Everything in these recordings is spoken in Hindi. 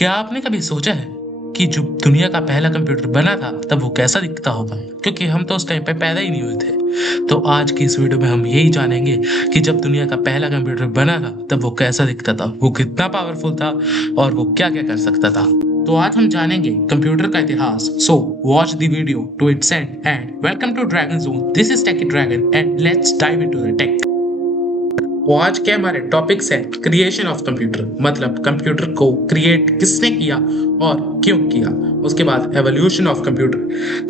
क्या आपने कभी सोचा है कि जब दुनिया का पहला कंप्यूटर बना था तब वो कैसा दिखता होगा? क्योंकि हम तो उस टाइम पे पैदा ही नहीं हुए थे। तो आज की इस वीडियो में हम यही जानेंगे कि जब दुनिया का पहला कंप्यूटर बना था तब वो कैसा दिखता था, वो कितना पावरफुल था और वो क्या-क्या कर सकता था। तो आज हम जानेंगे कंप्यूटर का इतिहास। So watch the video to its end end welcome to Dragon Zone. This is Techy Dragon and let's dive into the tech. तो आज के हमारे टॉपिक्स है क्रिएशन ऑफ कंप्यूटर, मतलब कंप्यूटर को क्रिएट किसने किया और क्यों किया। उसके बाद एवोल्यूशन ऑफ कंप्यूटर,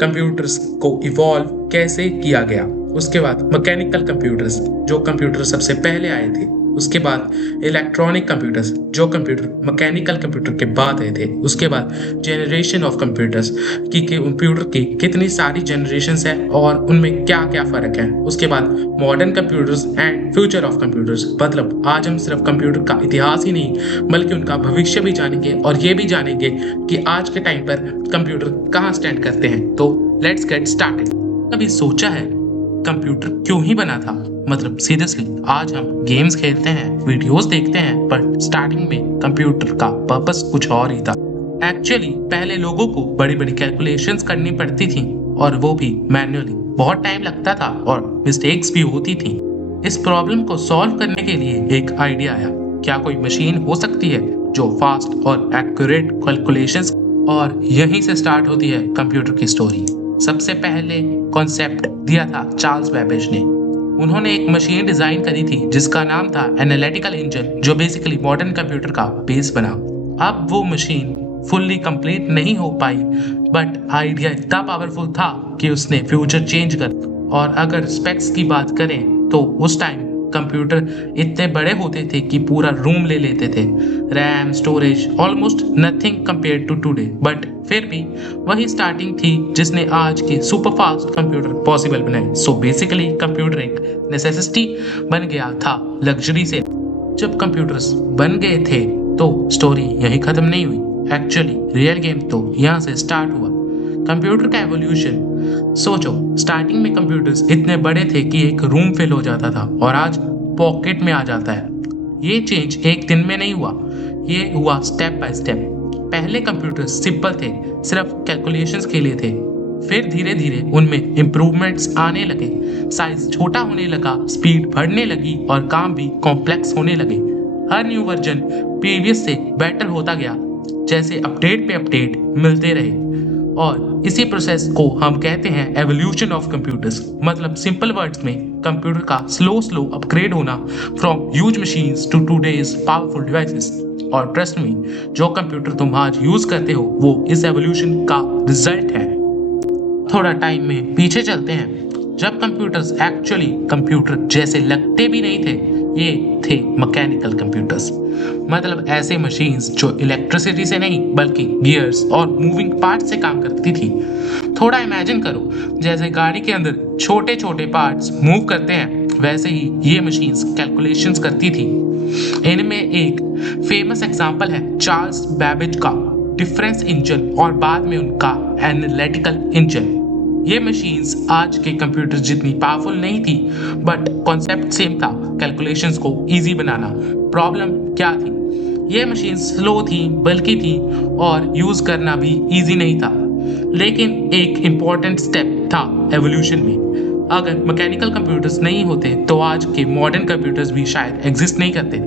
कंप्यूटर्स को इवॉल्व कैसे किया गया। उसके बाद मैकेनिकल कंप्यूटर्स, जो कंप्यूटर सबसे पहले आए थे। उसके बाद इलेक्ट्रॉनिक कंप्यूटर्स, जो कंप्यूटर मैकेनिकल कंप्यूटर के बाद आए थे। उसके बाद जेनरेशन ऑफ कंप्यूटर्स, कि कंप्यूटर की कितनी सारी जनरेशंस है और उनमें क्या क्या फर्क है। उसके बाद modern computers and future of computers, मतलब आज हम सिर्फ कंप्यूटर का इतिहास ही नहीं बल्कि उनका भविष्य भी जानेंगे और ये भी जानेंगे कि आज के टाइम पर कंप्यूटर कहाँ स्टैंड करते हैं। तो लेट्स गेट स्टार्टेड। कभी सोचा है कंप्यूटर क्यों ही बना था? मतलब सीरियसली, आज हम गेम्स खेलते हैं, वीडियोस देखते हैं, पर स्टार्टिंग में कंप्यूटर का पर्पस कुछ और ही था। एक्चुअली पहले लोगों को बड़ी बड़ी कैलकुलेशंस करनी पड़ती थी और वो भी मैन्युअली। बहुत टाइम लगता था और मिस्टेक्स भी होती थी। इस प्रॉब्लम को सॉल्व करने के लिए एक आइडिया आया, क्या कोई मशीन हो सकती है जो फास्ट और एक्यूरेट कैलकुलेशंस। और यहीं से स्टार्ट होती है कंप्यूटर की स्टोरी। सबसे पहले कॉन्सेप्ट दिया था चार्ल्स बेबेज ने। उन्होंने एक मशीन डिजाइन करी थी जिसका नाम था एनालिटिकल इंजन, जो बेसिकली मॉडर्न कंप्यूटर का बेस बना। अब वो मशीन फुल्ली कंप्लीट नहीं हो पाई, बट आइडिया इतना पावरफुल था कि उसने फ्यूचर चेंज कर। और अगर स्पेक्स की बात करें तो उस टाइम कंप्यूटर इतने बड़े होते थे कि पूरा रूम ले लेते थे। RAM, storage, almost nothing compare to today, but फिर भी वही स्टार्टिंग थी जिसने आज के सुपर फास्ट कंप्यूटर पॉसिबल बनाए। सो बेसिकली कंप्यूटर एक नेसेसिटी बन गया था, लग्जरी से। जब कंप्यूटर्स बन गए थे तो स्टोरी यही खत्म नहीं हुई। एक्चुअली रियल गेम तो यहाँ से स्टार्ट हुआ। कंप्यूटर का एवोल्यूशन सोचो, स्टार्टिंग में कंप्यूटर्स इतने बड़े थे कि एक रूम फिल हो जाता था और आज पॉकेट में आ जाता है। ये चेंज एक दिन में नहीं हुआ, ये हुआ स्टेप बाय स्टेप। पहले कंप्यूटर्स सिंपल थे, सिर्फ कैलकुलेशंस के लिए थे। फिर धीरे धीरे उनमें इम्प्रूवमेंट्स आने लगे, साइज छोटा होने लगा, स्पीड बढ़ने लगी और काम भी कॉम्प्लेक्स होने लगे। हर न्यू वर्जन प्रीवियस से बेटर होता गया, जैसे अपडेट पे अपडेट मिलते रहे। और इसी प्रोसेस को हम कहते हैं एवोल्यूशन ऑफ कंप्यूटर्स। मतलब सिंपल वर्ड्स में कंप्यूटर का स्लो अपग्रेड होना, from huge machines to today's powerful devices. और ट्रस्ट मी, जो कंप्यूटर तुम आज यूज करते हो वो इस एवोल्यूशन का रिजल्ट है। थोड़ा टाइम में पीछे चलते हैं, जब कंप्यूटर्स एक्चुअली कंप्यूटर जैसे लगते भी नहीं थे। ये थे मैकेनिकल कंप्यूटर्स, मतलब ऐसे मशीन्स जो इलेक्ट्रिसिटी से नहीं बल्कि गियर्स और मूविंग पार्ट से काम करती थी। थोड़ा इमेजिन करो, जैसे गाड़ी के अंदर छोटे छोटे पार्ट्स मूव करते हैं, वैसे ही ये मशीन्स कैलकुलेशंस करती थी। इनमें एक फेमस एग्जांपल है चार्ल्स बेबेज का डिफरेंस इंजन और बाद में उनका एनालिटिकल इंजन। ये मशीन्स आज के कंप्यूटर जितनी पावरफुल नहीं थी, बट कॉन्सेप्ट सेम था, कैलकुलेशंस को इजी बनाना। प्रॉब्लम क्या थी? ये मशीन्स स्लो थी, बल्कि थी और यूज करना भी इजी नहीं था। लेकिन एक इम्पॉर्टेंट स्टेप था एवोल्यूशन में। अगर मैकेनिकल कंप्यूटर्स नहीं होते तो आज के मॉडर्न कंप्यूटर्स भी शायद एग्जिस्ट नहीं करते।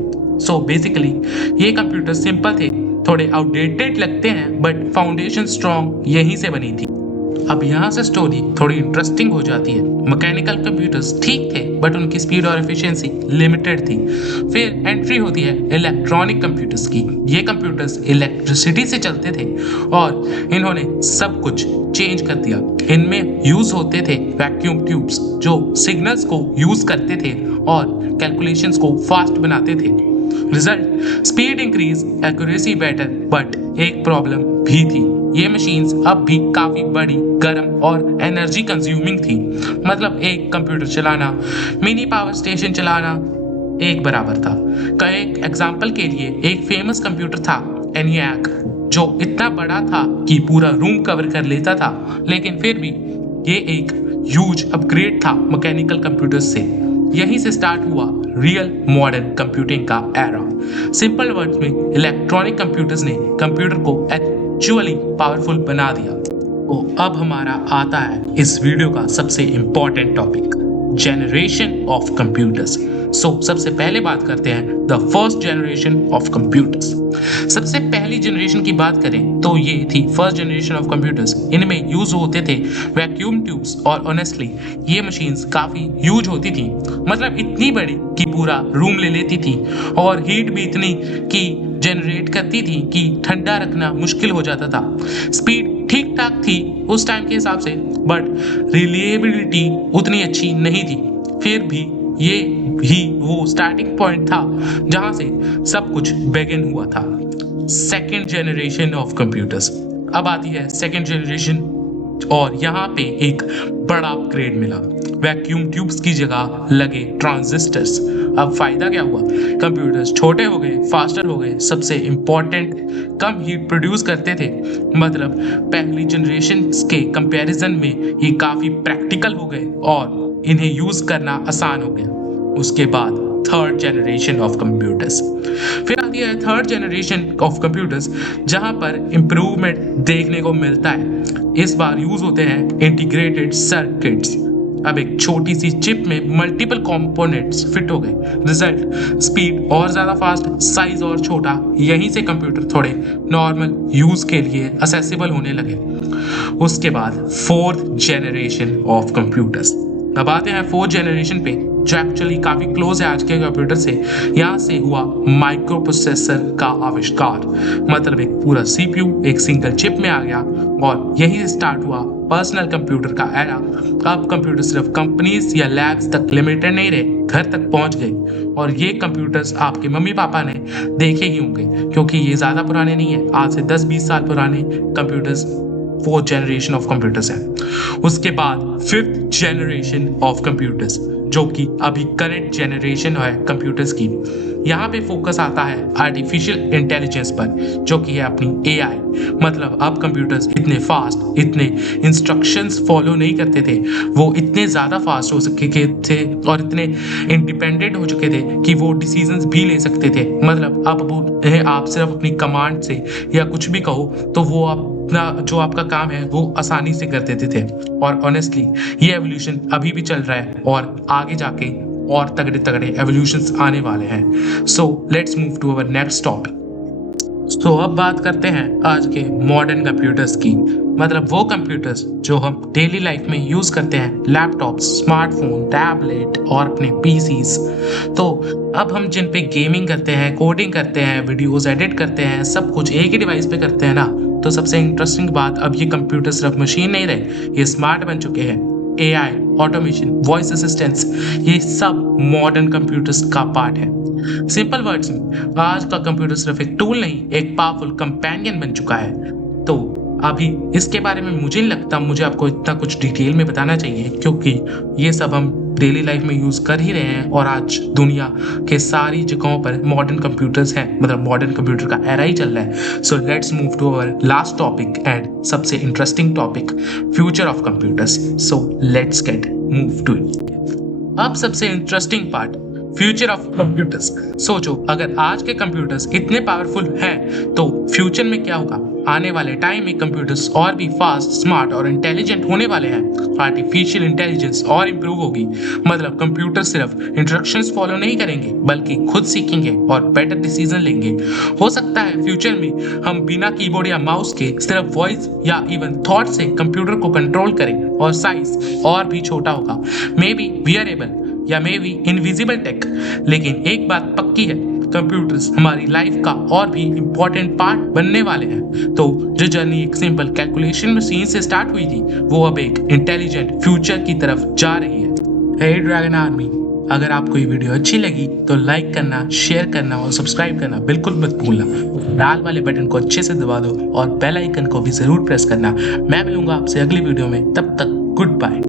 सो बेसिकली ये कंप्यूटर सिंपल थे, थोड़े आउटडेटेड लगते हैं, बट फाउंडेशन स्ट्रॉन्ग यहीं से बनी थी। अब यहाँ से स्टोरी थोड़ी इंटरेस्टिंग हो जाती है। मैकेनिकल कंप्यूटर्स ठीक थे, बट उनकी स्पीड और एफिशिएंसी लिमिटेड थी। फिर एंट्री होती है इलेक्ट्रॉनिक कंप्यूटर्स की। ये कंप्यूटर्स इलेक्ट्रिसिटी से चलते थे और इन्होंने सब कुछ चेंज कर दिया। इनमें यूज होते थे वैक्यूम ट्यूब्स, जो सिग्नल्स को यूज करते थे और कैलकुलेशंस को फास्ट बनाते थे। Result speed increase, accuracy better, but एक प्रॉब्लम भी थी। ये मशीन्स अब भी काफी बड़ी, गर्म और एनर्जी कंज्यूमिंग थी। मतलब एक कंप्यूटर चलाना मिनी पावर स्टेशन चलाना एक बराबर था। का एक एग्जांपल के लिए एक फेमस कंप्यूटर था एनियाक, जो इतना बड़ा था कि पूरा रूम कवर कर लेता था। लेकिन फिर भी ये एक ह्यूज अपग्रेड था मैकेनिकल कंप्यूटर्स से। यहीं से स्टार्ट हुआ रियल मॉडर्न कंप्यूटिंग का एरा। सिंपल वर्ड्स में इलेक्ट्रॉनिक कंप्यूटर्स ने कंप्यूटर को एक्चुअली पावरफुल बना दिया। तो अब हमारा आता है इस वीडियो का सबसे important topic, generation of computers. सबसे पहले बात करते हैं the first generation of computers. सबसे पहली जनरेशन की बात करें तो ये थी फर्स्ट जनरेशन ऑफ कंप्यूटर्स। इनमें यूज होते थे वैक्यूम ट्यूब्स और ऑनेस्टली ये मशीन्स काफी ह्यूज होती थी, मतलब इतनी बड़ी कि पूरा रूम ले लेती थी और हीट भी इतनी कि जनरेट करती थी कि ठंडा रखना मुश्किल हो जाता था। स्पीड ठीक ठाक थी उस टाइम के हिसाब से, बट रिलायबिलिटी उतनी अच्छी नहीं थी। फिर भी ये ही वो स्टार्टिंग पॉइंट था जहां से सब कुछ बिगिन हुआ था। Second generation of computers. अब आती है सेकेंड जनरेशन और यहाँ पे एक बड़ा अपग्रेड मिला। वैक्यूम ट्यूब्स की जगह लगे ट्रांजिस्टर्स। अब फायदा क्या हुआ? कंप्यूटर्स छोटे हो गए, फास्टर हो गए, सबसे इंपॉर्टेंट कम हीट प्रोड्यूस करते थे। मतलब पहली जनरेशन के कंपैरिजन में ये काफी प्रैक्टिकल हो गए और इन्हें यूज करना आसान हो गया। उसके बाद थर्ड जनरेशन ऑफ कंप्यूटर्स। फिर आती है थर्ड जनरेशन ऑफ कंप्यूटर्स जहां पर इंप्रूवमेंट देखने को मिलता है। इस बार यूज होते हैं इंटीग्रेटेड सर्किट्स। अब एक छोटी सी चिप में मल्टीपल कंपोनेंट्स फिट हो गए। रिजल्ट स्पीड और ज्यादा फास्ट, साइज और छोटा। यहीं से कंप्यूटर थोड़े नॉर्मल यूज के लिए असेसिबल होने लगे। उसके बाद फोर्थ जनरेशन ऑफ कंप्यूटर्स। अब आते हैं फोर्थ जनरेशन पे जो एक्चुअली काफी क्लोज है आज के कंप्यूटर से। यहाँ से हुआ माइक्रो प्रोसेसर का आविष्कार। मतलब एक पूरा सीपीयू एक सिंगल चिप में आ गया और यहीं से स्टार्ट हुआ पर्सनल कंप्यूटर का एरा। अब कंप्यूटर सिर्फ कंपनीज या लैब्स तक लिमिटेड नहीं रहे, घर तक पहुंच गए। और ये कंप्यूटर्स आपके मम्मी पापा ने देखे ही होंगे क्योंकि ये ज्यादा पुराने नहीं है। आज से 10-20 साल पुराने computers fourth generation of computers है। उसके बाद फिफ्थ जनरेशन ऑफ कंप्यूटर्स जो कि अभी करंट जनरेशन है कंप्यूटर्स की। यहाँ पे फोकस आता है आर्टिफिशियल इंटेलिजेंस पर जो कि है अपनी एआई। मतलब अब कंप्यूटर्स इतने फास्ट, इतने इंस्ट्रक्शंस फॉलो नहीं करते थे, वो इतने ज़्यादा फास्ट हो सके थे और इतने इंडिपेंडेंट हो चुके थे कि वो डिसीजंस भी ले सकते थे। मतलब अब वो आप सिर्फ अपनी कमांड से या कुछ भी कहो तो वो अपना जो आपका काम है वो आसानी से कर देते थे। और ऑनेस्टली ये एवोल्यूशन अभी भी चल रहा है और आगे जाके और तगड़े तगड़े एवोल्यूशंस आने वाले हैं। So let's move to our next topic. अब बात करते हैं आज के मॉडर्न कंप्यूटर्स की। मतलब वो कंप्यूटर्स जो हम डेली लाइफ में यूज करते हैं, लैपटॉप्स, स्मार्टफोन, टैबलेट और अपने पीसीज। तो अब हम जिन पे गेमिंग करते हैं, कोडिंग करते हैं, वीडियोस एडिट करते हैं, सब कुछ एक ही डिवाइस पे करते हैं ना। तो सबसे इंटरेस्टिंग बात, अब ये कंप्यूटर सिर्फ मशीन नहीं रहे, ये स्मार्ट बन चुके हैं। एआई, ऑटोमेशन, वॉइस असिस्टेंट्स, ये सब मॉडर्न कंप्यूटर्स का पार्ट है। सिंपल वर्ड्स में आज का कंप्यूटर सिर्फ एक टूल नहीं, एक पावरफुल कंपेनियन बन चुका है। तो अभी इसके बारे में मुझे नहीं लगता मुझे आपको इतना कुछ डिटेल में बताना चाहिए क्योंकि ये सब हम डेली लाइफ में यूज कर ही रहे हैं और आज दुनिया के सारी जगहों पर मॉडर्न कंप्यूटर्स हैं। मतलब मॉडर्न कंप्यूटर का एरा ही चल रहा है। So let's move to our last topic and सबसे interesting topic, future of computers. So let's get move to it. अब सबसे interesting part, future of computers. सोचो अगर आज के कंप्यूटर्स इतने पावरफुल हैं तो फ्यूचर में क्या होगा? आने वाले टाइम में कंप्यूटर्स और भी फास्ट, स्मार्ट और इंटेलिजेंट होने वाले हैं। आर्टिफिशियल इंटेलिजेंस और इम्प्रूव होगी। मतलब कंप्यूटर सिर्फ इंस्ट्रक्शंस फॉलो नहीं करेंगे बल्कि खुद सीखेंगे और बेटर डिसीजन लेंगे। हो सकता है फ्यूचर में हम बिना कीबोर्ड या माउस के सिर्फ वॉइस या इवन थॉट से कंप्यूटर को कंट्रोल करें और साइज और भी छोटा होगा। मे बी वियरेबल या मे बी इनविजिबल टेक। लेकिन एक बात पक्की है, कंप्यूटर्स हमारी लाइफ का और भी इम्पोर्टेंट पार्ट बनने वाले हैं। तो जो जर्नी एक सिंपल कैलकुलेशन मशीन से स्टार्ट हुई थी वो अब एक इंटेलिजेंट फ्यूचर की तरफ जा रही है। हे ड्रैगन आर्मी, अगर आपको ये वीडियो अच्छी लगी तो लाइक करना, शेयर करना और सब्सक्राइब करना बिल्कुल मत भूलना। लाल वाले बटन को अच्छे से दबा दो और बेल आइकन को भी जरूर प्रेस करना। मैं मिलूंगा आपसे अगली वीडियो में, तब तक गुड बाय।